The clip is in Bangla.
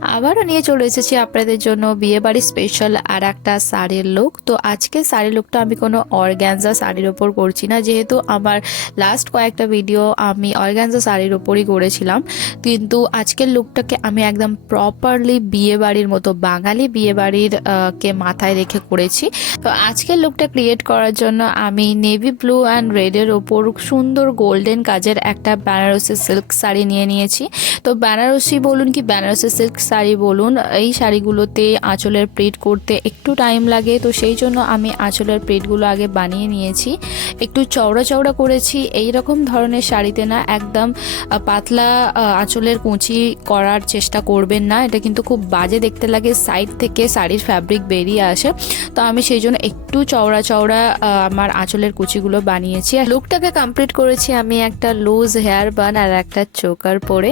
আবারও নিয়ে চলে এসেছি আপনাদের জন্য বিয়েবাড়ির স্পেশাল আর একটা শাড়ির লুক। তো আজকে শাড়ির লুকটা আমি কোনো অর্গ্যানজা শাড়ির ওপর করছি না, যেহেতু আমার লাস্ট কয়েকটা ভিডিও আমি অর্গ্যানজা শাড়ির ওপরই করেছিলাম। কিন্তু আজকের লুকটাকে আমি একদম প্রপারলি বিয়েবাড়ির মতো বাঙালি বিয়েবাড়ির কে মাথায় রেখে করেছি। তো আজকের লুকটা ক্রিয়েট করার জন্য আমি নেভি ব্লু অ্যান্ড রেডের ওপর সুন্দর গোল্ডেন কাজের একটা বেনারসি সিল্ক শাড়ি নিয়ে নিয়েছি। তো বেনারসি বলুন কি বেনারসি সিল্ক শাড়ি বলুন, এই শাড়িগুলোতে আঁচলের প্রিন্ট করতে একটু টাইম লাগে। তো সেই জন্য আমি আঁচলের প্রিন্টগুলো আগে বানিয়ে নিয়েছি, একটু চওড়া চওড়া করেছি। এই রকম ধরনের শাড়িতে না একদম পাতলা আঁচলের কুঁচি করার চেষ্টা করবেন না, এটা কিন্তু খুব বাজে দেখতে লাগে, সাইড থেকে শাড়ির ফ্যাব্রিক বেরিয়ে আসে। তো আমি সেই জন্য একটু চওড়া চওড়া আমার আঁচলের কুচিগুলো বানিয়েছি। আর লুকটাকে কমপ্লিট করেছি আমি একটা লুজ হেয়ার বান আর একটা চোকার পরে।